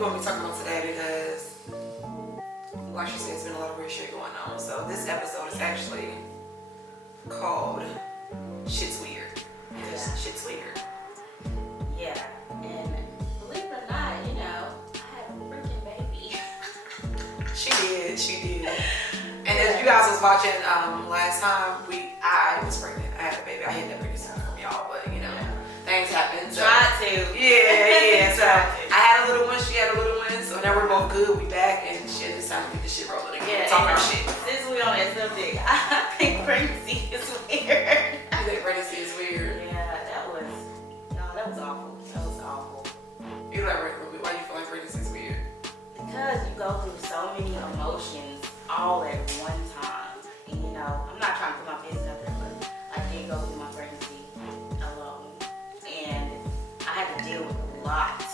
we're going to be talking about today because, like she said, there's been a lot of weird shit going on. So this episode is actually called Shit's Weird. Because shit's weird. Yeah. And believe it or not, you know, I had a freaking baby. She did. And as you guys was watching last time, I was pregnant. I had a baby. I hid that pregnancy from y'all, but you know, things happen. So. Tried to. Yeah. So I had a little one, she had a little one, so now we're both good. We back and shit. It's time to get this shit rolling again. Talk our shit. Since we on that subject, I think pregnancy is weird. You think pregnancy is weird? Yeah, that was awful. That was awful. You like pregnancy? Why do you feel like pregnancy is weird? Because you go through so many emotions all at one time. And you know, I'm not trying to put my business out there, but I did go through my pregnancy alone. And I had to deal with a lot.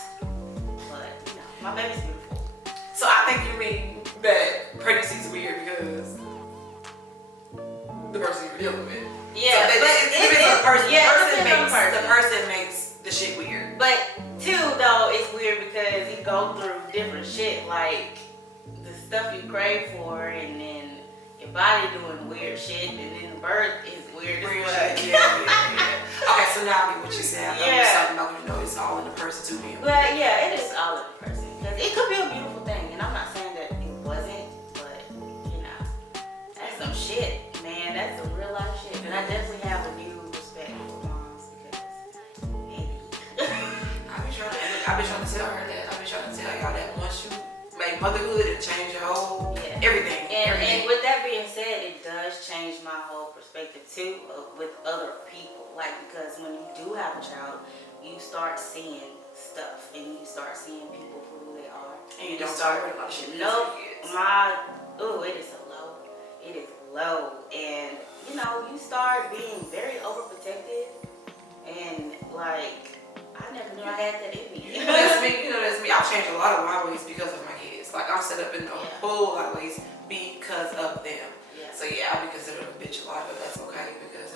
But, you know, my baby's beautiful. So I think you mean that pregnancy is weird because the person you're dealing with. Yeah, so but it depends on the person. Yeah, The person makes the shit weird. But too, though, it's weird because you go through different shit, like the stuff you crave for, and then your body doing weird shit, and then the birth is weird as well. Yeah. Okay, so now I get what you said. I thought it was something about, you know, it's all in the person too being weird. But yeah, it is all in the person. Because it could be a beautiful thing, and I'm not saying that it wasn't, but you know, that's some shit, man. That's some real life shit. And I definitely have a new respect for moms because maybe. I've been trying to tell her that. I've been trying to tell y'all that once you make motherhood, it'll change your whole everything. And with that being said, it does change my whole perspective too with other people. Like, because when you do have a child, you start seeing stuff and you start seeing people for who they are. And you don't start with a lot of shit. Nope. It is a low. It is low. And, you know, you start being very overprotective and like, I never knew I had that in me. You know that's me. I've changed a lot of my ways because of my kids. Like, I'm set up in a whole lot of ways because of them. Yeah. So yeah, I'll be considered a bitch a lot, but that's okay because,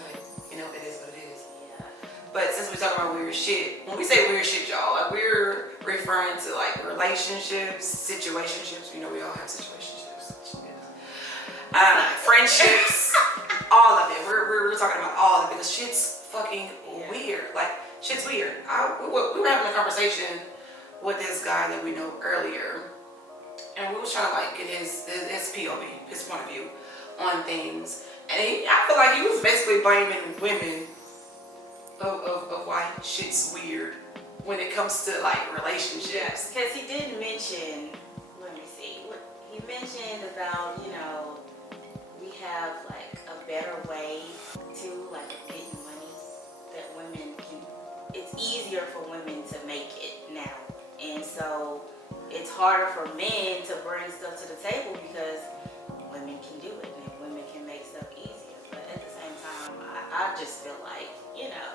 you know, it is what it is. Yeah. But since we're talking about weird shit, when we say weird shit, y'all, like we're referring to like relationships, situationships. You know, we all have situationships. Friendships, all of it. We're talking about all of it because shit's fucking weird. Like, shit's weird. We were having a conversation with this guy that we know earlier, and we was trying to like get his POV, his point of view on things, and I feel like he was basically blaming women of why shit's weird when it comes to like relationships. Because he did mention, let me see, he mentioned about, you know, we have like a better way to like getting money that women can, it's easier for women to make it now. And so it's harder for men to bring stuff to the table because women can do it and women can make stuff easier. But at the same time, I just feel like, you know,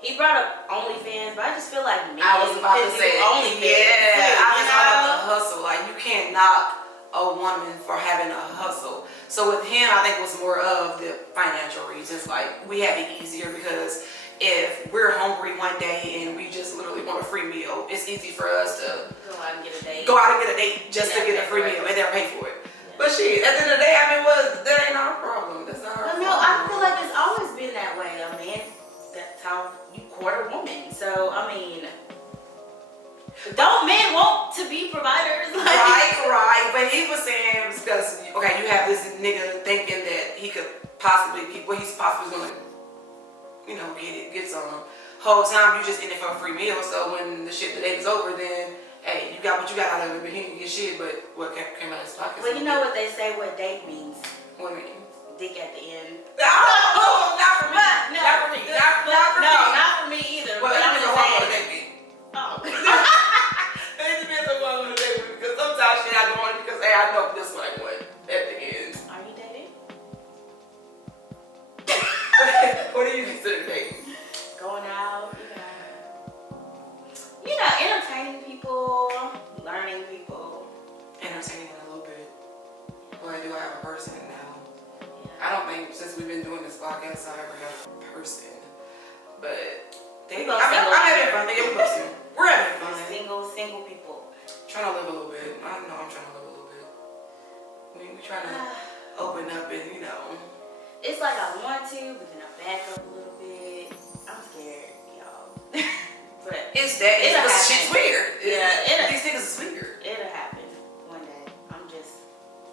he brought up OnlyFans, but I just feel like men I was about to say OnlyFans. Yeah, I was about the hustle. Like, you can't knock a woman for having a hustle. So with him, I think it was more of the financial reasons. Like, we have it easier because if we're hungry one day and we just literally want a free meal, it's easy for us to go out and get a date. Just to get a free meal and they'll pay for it. Yeah. But shit, at the end of the day, I mean, that ain't our problem. That's not our problem. No, I feel like it's always been that way. I mean, that's how you court a woman. So, I mean, don't men want to be providers? Right. But he was saying, because, okay, you have this nigga thinking that he could possibly, he's possibly going to, you know, get some. Whole time you just in it for a free meal. So when the date is over, then hey, you got what you got out of it, but he didn't get shit. But what came out of his pocket? Well, you know what they say, what date means? What it means? Dick at the end. Oh, not for me. Not for me either. But I'm just saying. Oh. It depends on who I'm gonna date with, because sometimes shit I don't want it because hey, I know this one I want at the end. Are you dating? What do you consider dating? Going out, you know, entertaining people, learning people. Entertaining a little bit. Boy, do I have a person now? Yeah. I don't think since we've been doing this podcast I ever have a person. But I'm having fun. We're having fun. Single people. trying to live a little bit. I know I'm trying to live a little bit. We trying to open up and, you know. It's like I want to, but then I back up a little bit. I'm scared, y'all. But it's that. It's because shit's weird. Yeah, these niggas is weird. It'll happen one day. I'm just.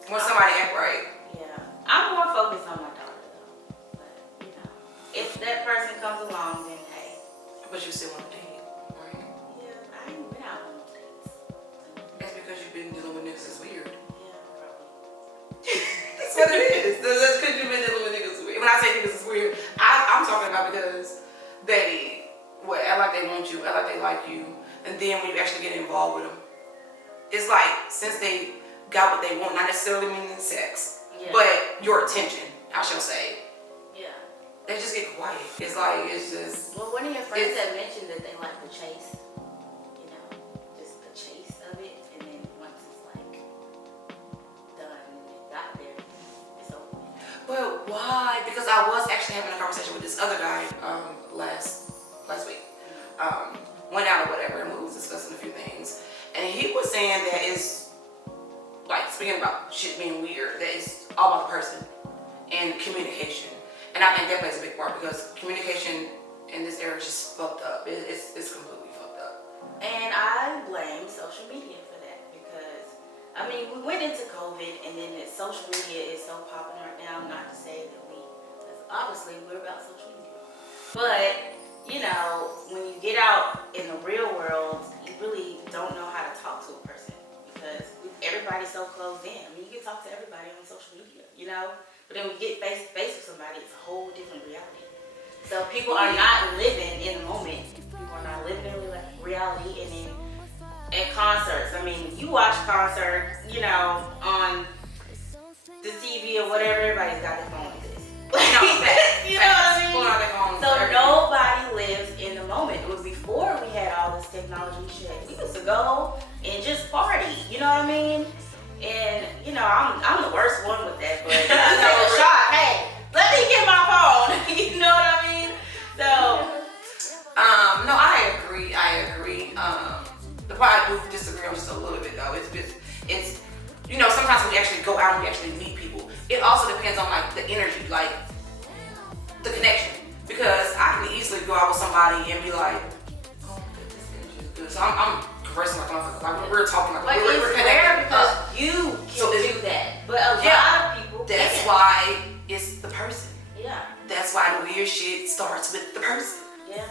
When somebody act right. Yeah. I'm more focused on my daughter, though. But, you know, if that person comes along, then hey. But you still want to date, right? Yeah, I ain't been out on no dates. That's because you've been dealing with niggas that's weird. Yeah, probably. That's what it is. That's because you've been dealing with niggas weird. When I say niggas is weird, I'm talking about because they act like they want you, act like they like you, and then when you actually get involved with them, it's like since they got what they want, not necessarily meaning sex, but your attention, I shall say. Yeah. They just get quiet. It's like, it's just. Well, one of your friends had mentioned that they like the chase, you know, just the chase of it, and then once it's like done and it got there, it's over. But why? Because I was actually having a conversation with this other guy last week. Went out or whatever, and we was discussing a few things, and he was saying that it's like speaking about shit being weird, that it's all about the person and communication. And I think that plays a big part because communication in this era is just fucked up. It's completely fucked up. And I blame social media for that because, I mean, we went into COVID and then social media is so popping right now. Not to say that obviously we're about social media. But, you know, when you get out in the real world, you really don't know how to talk to a person because everybody's so closed in. I mean, you can talk to everybody on social media, you know? But then when you get face to face with somebody, it's a whole different reality. So people are not living in the moment. People are not living in reality. And then at concerts, I mean, you watch concerts, you know, on the TV or whatever, everybody's got their phone like this. You know what I mean? So nobody lives in the moment. It was before we had all this technology shit. We used to go and just party, you know what I mean? And, you know, I'm the worst one with that, but take a shot. Hey, let me get my phone. You know what I mean? So, no, I agree. The part I do disagree on just a little bit though. It's you know, sometimes when we actually go out and we actually meet people, it also depends on like the energy, like the connection. Because I can easily go out with somebody and be like, oh, this energy is good. So I'm conversing like motherfuckers. Like we're talking like we're it's rare because you can do that. But a lot of people that's why it's the person. Yeah. That's why the weird shit starts with the person. Yeah.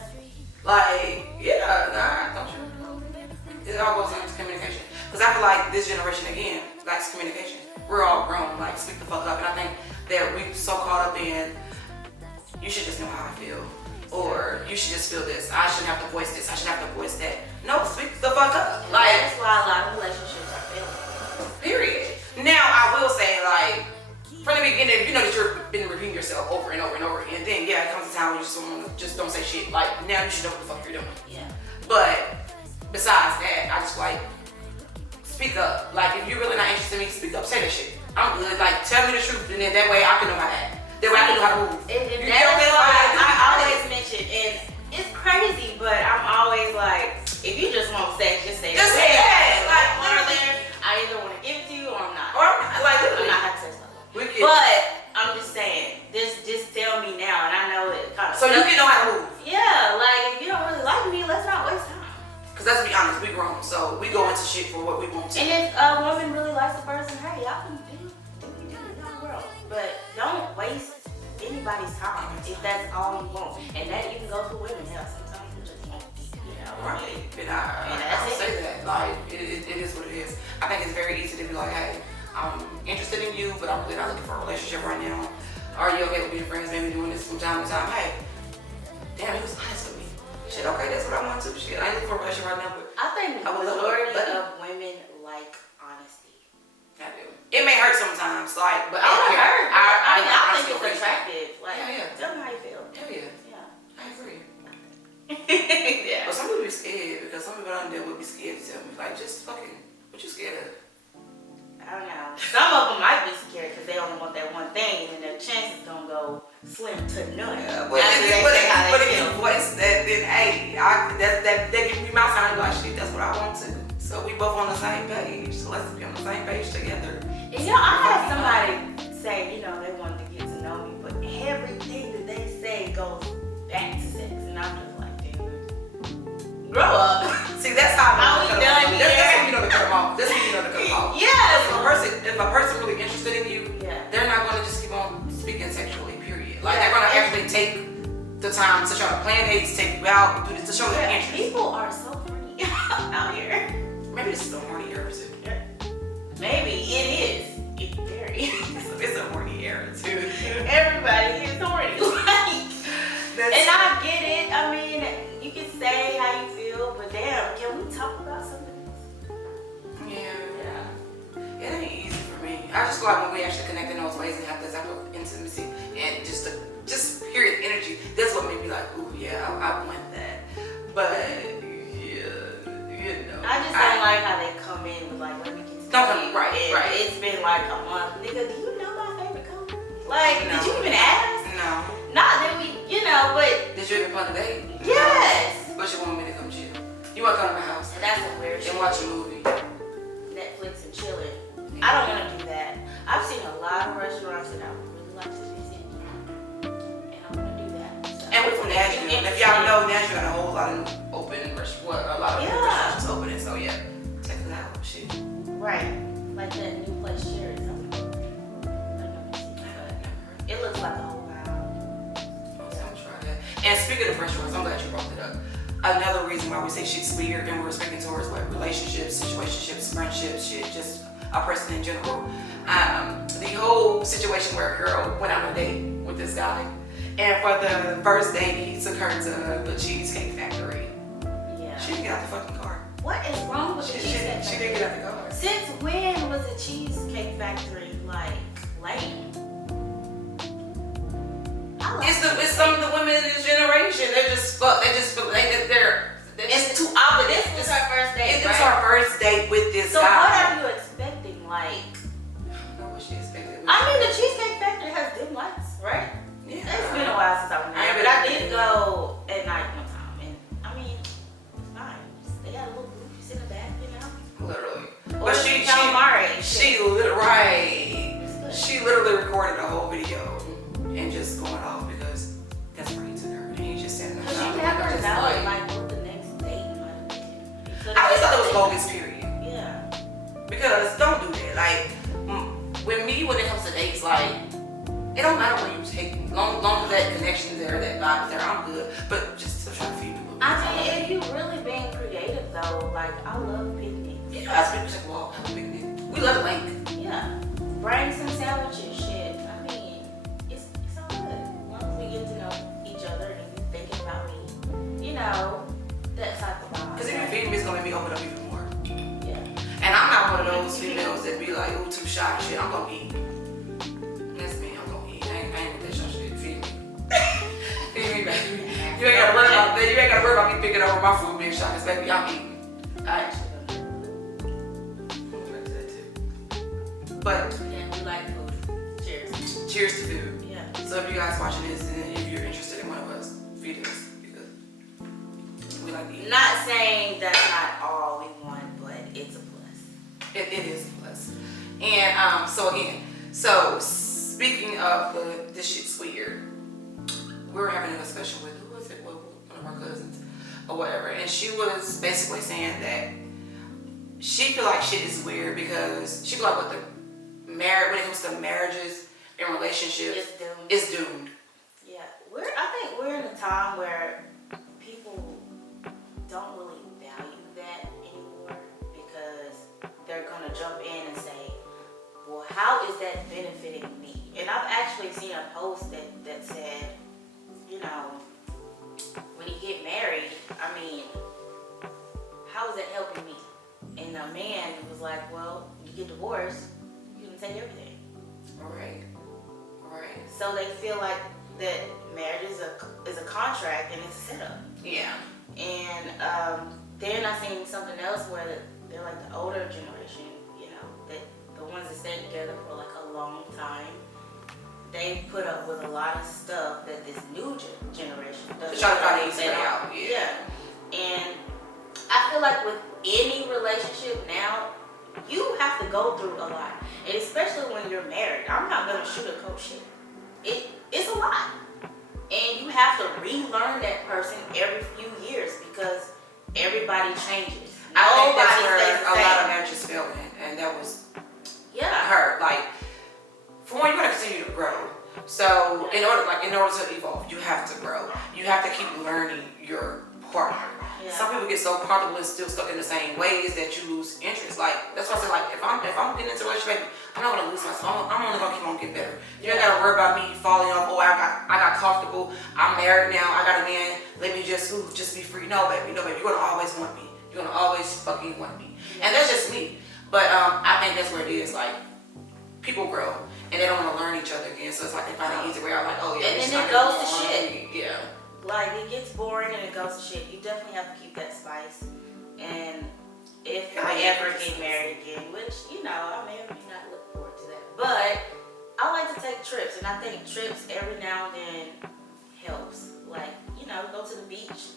Like, don't you? It all goes into communication. Because I feel like this generation again lacks communication. We're all grown, like speak the fuck up. And I think that we so caught up in, you should just know how I feel. Or you should just feel this. I shouldn't have to voice this. I shouldn't have to voice that. No, speak the fuck up. Like, that's why a lot of relationships are failing. Period. Now I will say, like, from the beginning, you know that you've been repeating yourself over and over and over again. Then it comes a time when you just don't say shit. Like now you should know what the fuck you're doing. Yeah. But besides that, I just like speak up. Like if you're really not interested in me, speak up. Say that shit. I'm good. Like tell me the truth, and then that way I can know how to act. That way I can know how to move. And that's why I always mention, and it's crazy, but I'm always like, if you just want sex, just say it. Just say that. Like I either want to give it to you or I'm not. Or like I'm not having sex. But I'm just saying, just tell me now, and I know it kind of. So you can know how to move. Yeah, like if you don't really like me, let's not waste time. Cause let's be honest, we grown, so we go into shit for what we want to. And if a woman really likes the person, hey, y'all can do y'all world, but don't waste anybody's time if that's all you want. And that you can go for women. Yeah, sometimes you just want, you know. Right. And I don't say that. Like it is what it is. I think it's very easy to be like, hey, I'm interested in you, but I'm really not looking for a relationship right now. Are you okay with being friends? Maybe doing this from time to time. Hey, damn, he was honest with me. Shit, okay, that's what I want to. Shit, I ain't looking for a relationship right now, but I think the majority of women like honesty. I do. It may hurt sometimes, like, but I don't care. I think it's attractive. Like, tell me how you feel. Hell yeah. Yeah. I agree. Yeah. But some people be scared because some people I don't deal with be scared to tell me, like, just fucking, what you scared of? I don't know. Some of them might be scared because they only want that one thing, and their chances gonna go slim to none. Yeah, but if you voice that, then hey, that gives me my time to be like, shit, that's what I want to. So we both on the same page. So let's be on the same page together. And I had somebody say, they wanted to get to know me, but everything that they say goes back to sex, and I'm just like, dude, grow up. See, that's how How we done that's here? when you know to cut them off. That's when you know to cut them off. Yeah. If a person really interested in you, they're not going to just keep on speaking sexually. Period. Like they're going to actually take the time to try to plan dates, take you out, do this to show their interest. People are so horny out here. Maybe this is a horny era too. Maybe it is. It's very. It's a horny era too. Everybody is horny. And I get it. I mean, you can say how you feel, but damn, can we talk about something else? Yeah. It ain't easy for me. I just go out when we actually connect in those ways and have this type of intimacy and just period energy. That's what made me like, ooh, yeah, I want that. But I just don't like how they come in with like, let me get to know you. Right. It's been like a month. Nigga, do you know my favorite color? Like, No. did you even ask? No. Not that we, but. Did you even plan a date? Yes. But you want me to come chill. You want to come to my house And that's a weird shit. and watch a movie. Netflix and chilling. I don't want to do that. I've seen a lot of restaurants that I would really like to visit. And I want to do that. So. And we're from Nashville. And if y'all know, Nashville got a whole lot of open restaurants. A lot of restaurants opening. So yeah, check it out. Shit. Right. Like that new place, Sheraton. It looks like a whole vibe. I'm try that. And speaking of restaurants, I'm glad you brought that up. Another reason why we say shit's weird and we're speaking towards like relationships, situationships, friendships, shit, just a person in general. The whole situation where a girl went on a date with this guy, and for the first date, he took her to the Cheesecake Factory. Yeah. She didn't get out the fucking car. What is wrong with the Cheesecake She Factory? didn't get out the car. Since when was the Cheesecake Factory like lame? It's some of the women in this generation. They just feel like they're It's too obvious. This was her first date. It was her first date with this guy. So what are you expecting? Like, I don't know what she expected. I mean, the Cheesecake Factory has dim lights, right? Yeah. It's been a while since I went there, but I did go at night one time, and I mean, it's fine. They got a little booth in the back, Literally. Or But calamari. she literally recorded a whole video and just going off because that's where he took her. And he just said, Cause you never know, like, what the next date might be. I just thought it was bogus, period. Yeah. Because don't do that. Like, when it comes to dates, like, it don't matter where you take me. Long as that connection's there, that vibe's there, I'm good. But just still trying to feed people. I mean, if you really being creative though, like, I love picnics. Yeah, I spent a walk, have a picnic. We love the lake. Yeah. Bring some sandwiches, shit. I mean, it's all good. As long as we get to know each other and you thinking about me. That type of vibe. Because if you feed me, it's going to make me open up even more. Yeah. And I'm not one of those females that be like, ooh, too shy shit. I'm going to eat. That's me, I'm going to eat. I ain't with that shy shit. Feed me. Feed me, baby. You ain't got to worry about that. You ain't got to worry about me picking over my food being shy. Because, baby, I'm eating. I actually don't do that. But And we like food. Cheers. cheers to food. Yeah. So if you guys watching this and if you're interested in one of us, feed us because we like to eat. Not saying that's not all we want, but it's a plus. It is a plus. And so speaking of this shit's weird, we were having a discussion with who was it? One of our cousins or whatever, and she was basically saying that she feel like shit is weird because she feel like when it comes to marriages and relationships, it's doomed. Yeah, I think we're in a time where people don't really value that anymore because they're gonna jump in and say, well, how is that benefiting me? And I've actually seen a post that said, when you get married, I mean, how is that helping me? And a man was like, well, when you get divorced, you can take everything. Right. So they feel like that marriage is a contract and it's a setup. Yeah. And then I seen something else where they're like the older generation, that the ones that stayed together for like a long time, they put up with a lot of stuff that this new generation doesn't. To try to find a way out. Yeah. And I feel like with any relationship now, you have to go through a lot. And especially when you're married. I'm not going to sugarcoat shit. It's a lot. And you have to relearn that person every few years because everybody changes. I think that's Nobody where stays the a same. lot of marriages fail in, and that was Yeah. her. Like, for one, you gotta continue to grow. So in order to evolve, you have to grow. You have to keep learning your partner. Yeah. Some people get so comfortable and still stuck in the same ways that you lose interest. Like, that's why I say, like, if I'm getting into a relationship, I'm not gonna lose myself. I'm only gonna keep on getting better. You ain't gotta worry about me falling off. Oh, I got comfortable. I'm married now. I got a man. Let me just be free. No, baby. You're gonna always want me. You're gonna always fucking want me. And that's just me. But I think that's where it is. Like, people grow and they don't want to learn each other again. So it's like they find an easy way out. Like, oh yeah. And then it goes to shit. Yeah. Like, it gets boring and it goes to shit. You definitely have to keep that spice. And if I ever get married again, which, I may or may not look forward to that. But I like to take trips, and I think trips every now and then helps. Like, go to the beach,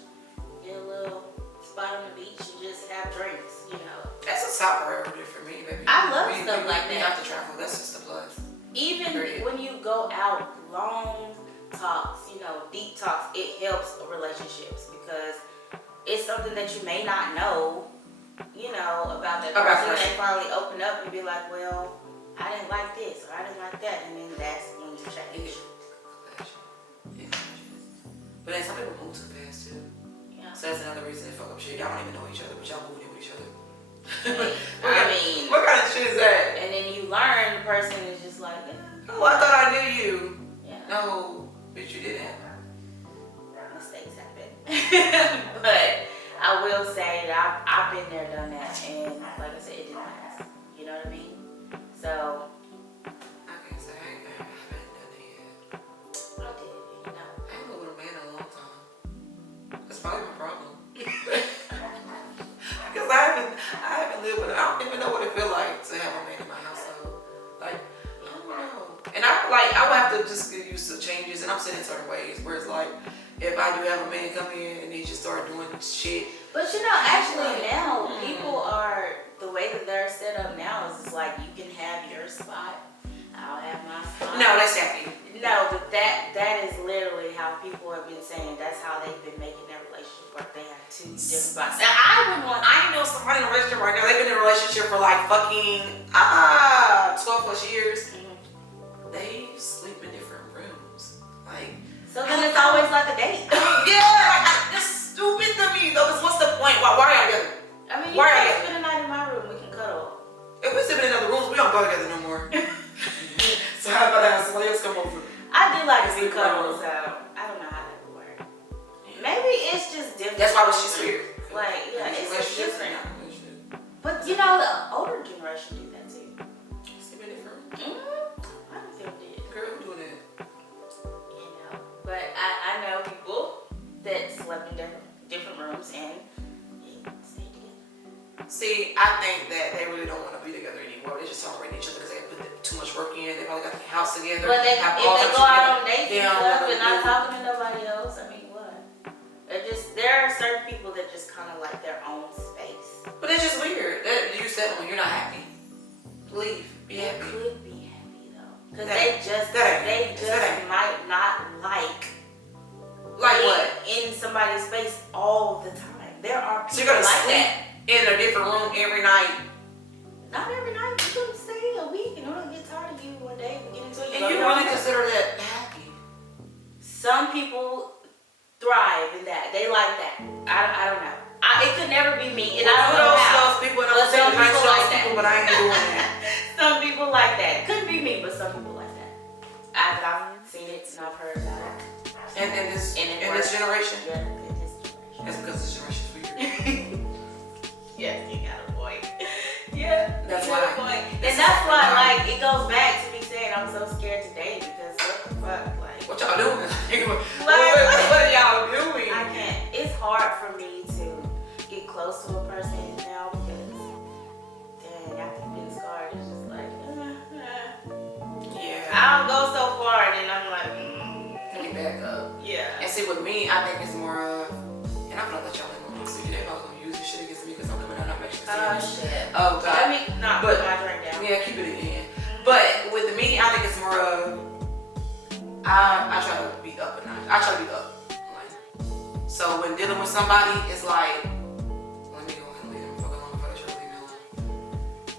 get a little spot on the beach and just have drinks, That's a top priority for me, baby. I love stuff like We that. have to travel. That's just a plus. Even when you go out, long talks, deep talks, it helps relationships because it's something that you may not know, about that person. And they finally open up and be like, well, I didn't like this or I didn't like that. And then that's when you change. Yeah. But then some people move too fast too. Yeah. So that's another reason they fuck up shit. Y'all don't even know each other, but y'all moving in with each other. What kind of shit is that? And then you learn the person is just like, oh, I thought I knew you. Yeah. No, bitch, you didn't. Mistakes happen. But I will say that I've been there, done that, and like I said, it didn't last. You know what I mean? So I can't say I haven't done it yet. I did, I ain't lived with a man in a long time. That's probably my problem. Because I haven't lived with. I don't even know what it feels like to have a man in my household. Like, I don't know. And I would have to just get used to changes, and I'm set in certain ways. Whereas like, if I do have a man come in and they just start doing shit. But actually now people are the way that they're set up now is like you can have your spot, I'll have my spot. No, that's happy. No, but that is literally how people have been saying that's how they've been making their relationship work. They have two different spots. Now I know somebody in a relationship right now. They've been in a relationship for like fucking 12 plus years. Mm-hmm. They sleep in different rooms. Like, so then it's always like a date. That's stupid to me though. Cause what's the point? Why are y'all together? I mean, you can spend a night in my room. We can cuddle. If we sleep in other rooms, we don't go together no more. So how about I have somebody else come over? I do like to be cuddled, so I don't know how that would work. Maybe it's just different. That's why she's weird. Like, yeah, it's just different. Relationship. But the older generation do that too. Sleep in different rooms. I don't think they did. Girl, who doing that? But I know people that slept in different rooms and stayed together. See, I think that they really don't want to be together anymore. They're just tolerating each other because they put too much work in. They probably got the house together. But if they go out on dates and stuff and not do. talking to nobody else, I mean, what? There are certain people that just kind of like their own space. But it's just weird. You said when you're not happy, leave. Be happy. They could be happy though, because they just might not like what? in somebody's space all the time. There are people So you're gonna like sleep that. in a different room every night. Not every night. You can stay a week and it'll get tired of you one day and get into it. And you really consider that happy? Some people thrive in that. They like that. I don't know. It could never be me, and I don't know how. People, and but some people like that. But I ain't doing that. Some people like that. Couldn't be me, but some people like that. I've seen it and I've heard about it. And in this generation? Yeah, in this generation. That's because this generation's weird. Yes, you got a point. Yeah, that's why. And that's why, like, it goes back to me saying I'm so scared to date because what the fuck, like. What y'all doing? What are y'all doing? I can't. It's hard for me to get close to a person now because, dang, after you've been scarred, it's just like, yeah. I'll go so far and then I'm like, Let me back up. Yeah. And see, with me, I think it's more of, and I'm gonna let y'all in on this. So they're probably gonna use this shit against me because I'm coming out. Oh shit. Oh god. Let me not put my drink down. Yeah, keep it in. But with me, I think it's more of I try to be up a notch. I try to be up. Like, so when dealing with somebody, it's like, let me go ahead and leave them fucking alone before they try to leave me alone.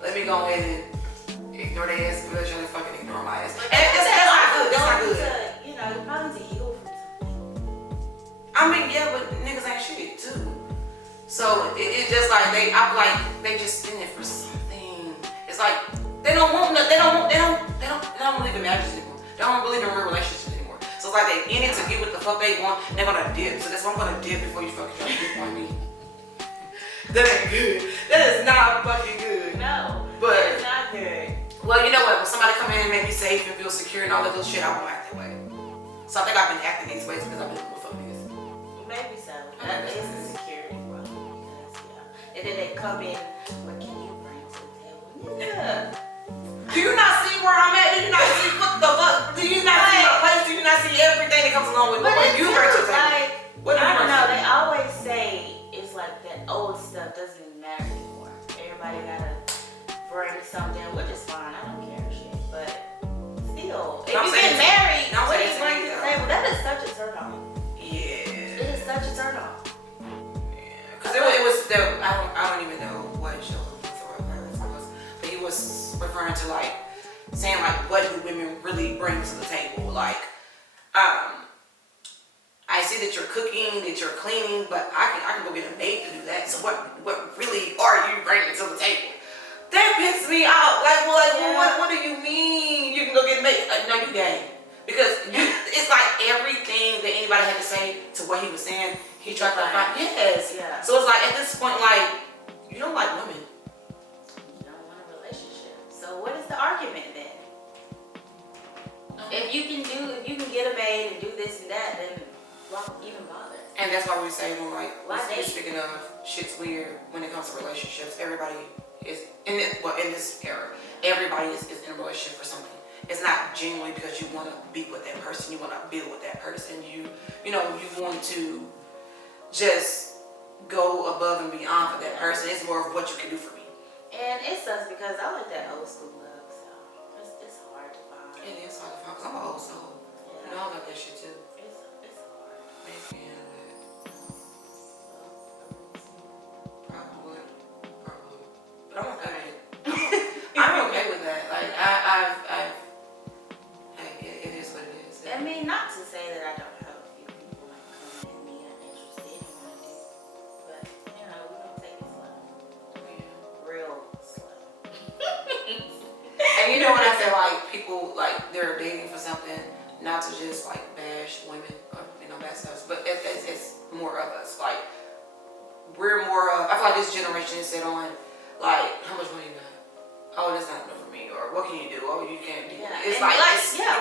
Let me go ahead and ignore their ass before they try to fucking ignore my ass. And that's not good. That's not good. You know, you're probably to heal from something. I mean, yeah, but niggas ain't shit too. So it's just like they just in it for something. It's like they don't believe in marriages anymore. They don't believe in real relationships anymore. So it's like they in it to get what the fuck they want. And they're gonna dip. So that's why I'm gonna dip before you fucking try to dip on me. That ain't good. That is not fucking good. No, but it's not good. Well, you know what? When somebody come in and make me safe and feel secure and all that little shit, I won't act that way. So I think I've been acting these ways because I've been with fuck niggas. Maybe so. That is a security problem. And then they come in, what can you bring to the table? Yeah. Do you not see where I'm at? Do you not see what the fuck? Do you not see my place? Do you not see everything that comes along with what you bring to the table? Like, I don't know. They always say it's like that old stuff doesn't even matter anymore. Everybody gotta bring something, which is fine. I don't care shit. But still, if you get married, what do you bring to the table? That is such a turn on. Yeah. It is such a turn on. Because it was I don't even know what show it was, but he was referring to like saying like what do women really bring to the table? Like, I see that you're cooking, that you're cleaning, but I can go get a maid to do that. So what really are you bringing to the table? That pisses me out. What do you mean? You can go get a maid? Like, no, you gang. Because it's like everything that anybody had to say to what he was saying, he tried to find. Yes. Yeah. So it's like at this point, like, you don't like women. You don't want a relationship. So what is the argument then? If you can get a maid and do this and that, then why even bother? And that's why we say when speaking of shit's weird when it comes to relationships, everybody is in this era, everybody is in a relationship for something. It's not genuinely because you want to be with that person, you want to build with that person, you want to just go above and beyond for that person. It's more of what you can do for me. And it sucks because I like that old school love, so it's hard to find. It is hard to find because I'm an old soul. Yeah. You know, I like that shit too. It's hard. Maybe Probably. But I'm okay with it. I'm okay with that. Like it is what it is. I mean, not to say that I don't have a few people like come at me and interested in what I do, but we don't take it slow. Yeah. Real slow. And you know when I say like people like they're dating for something, not to just like bash women or bad stuff, but it's more of us. Like we're more of. I feel like this generation is set on like how much money you got. Oh, that's not enough for me. Or what can you do? Oh, you can't do. Yeah. It's like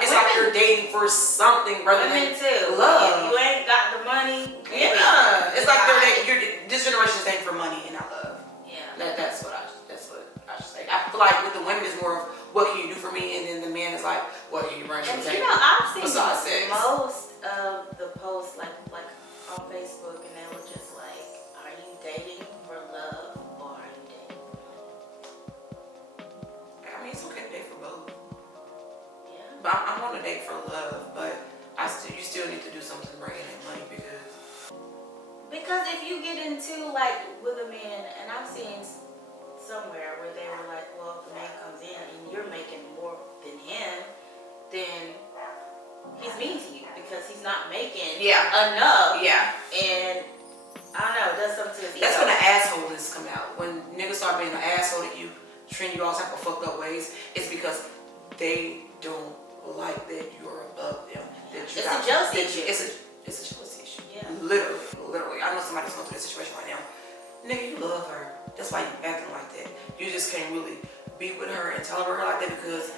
it's like you're dating for something rather than love. If you ain't got the money. Yeah. It's like this generation is dating for money and not love. Yeah. That's what I should say. I feel like with the women is more of what can you do for me, and then the man is like what can you bring to the table. I've seen sex. Most of the posts like on Facebook, and they were just like, "Are you dating for love or are you dating for money?" I mean, it's okay to date for both. Yeah. But I want to date for love, but you still need to do something to bring in that money because if you get into like with a man, and I've seen somewhere where they were like, well, if the man comes in and you're making more than him, then he's mean to you because he's not making enough. Yeah. And I don't know, it does something to his ego. That's when the assholeness come out. When niggas start being an asshole to you, treating you all type of fucked up ways, it's because they don't like that you're above them. That it's a jealousy issue. It's a jealousy issue. Yeah. Literally. I know somebody's going through this situation right now. Nigga, you love her. That's why you acting like that. You just can't really be with her and tell her like that because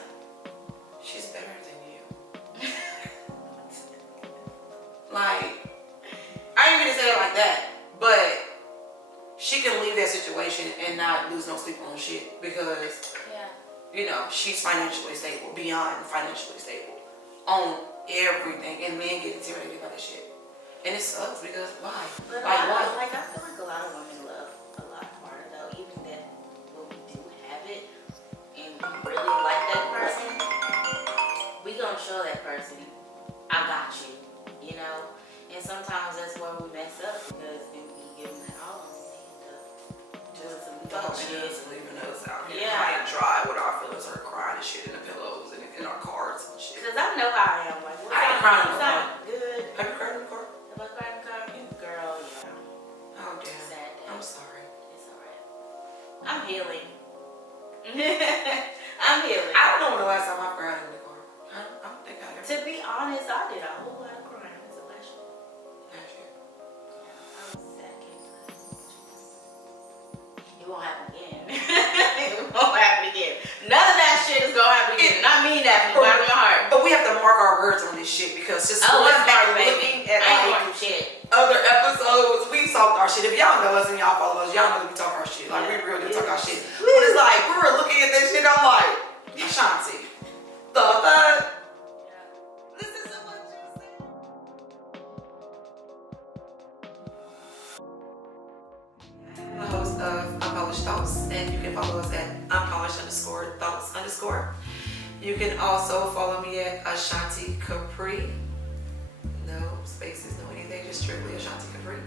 she's better than you. Like, I ain't gonna say it like that, but she can leave that situation and not lose no sleep on shit because, she's financially stable, beyond financially stable, on everything, and men get intimidated by this shit. And it sucks because why? But why? I feel like a lot of women love a lot harder though, even that really like that person, we gonna show that person, I got you, you know? And sometimes that's where we mess up because then we give them that all and they end up doing some fuck shit. Leaving us out here Yeah. high and dry with our feelings, are crying and shit in the pillows and in our cars and shit. Because I know how I am. Like, I ain't crying in the car. Good. Have you cried in the car? Have I cried in the car? Girl, yeah. Oh damn. Sad day. I'm sorry. It's alright. I'm healing. I'm healing. I don't know when the last time I cried in the car. I don't think I ever. To be honest, I did a whole lot of crying. It's a last year. Last year. Yeah, I was sad. It won't happen again. It won't happen again. None of that shit is gonna happen again. And I mean that from the bottom of my heart. But we have to mark our words on this shit because just going back and looking at I ain't like going through shit. other episodes, we talked our shit. If y'all know us and y'all follow us, y'all know that we talk our shit. Like we really do talk our shit. But it's like we were looking at this shit, I'm like, Ashanti, the fuck? This is so much you said. I'm the host of Unpolished Thoughts, and you can follow us at unpolished_thoughts_. You can also follow me at Ashanti Capri. No spaces, no anything, just strictly Ashanti Capri.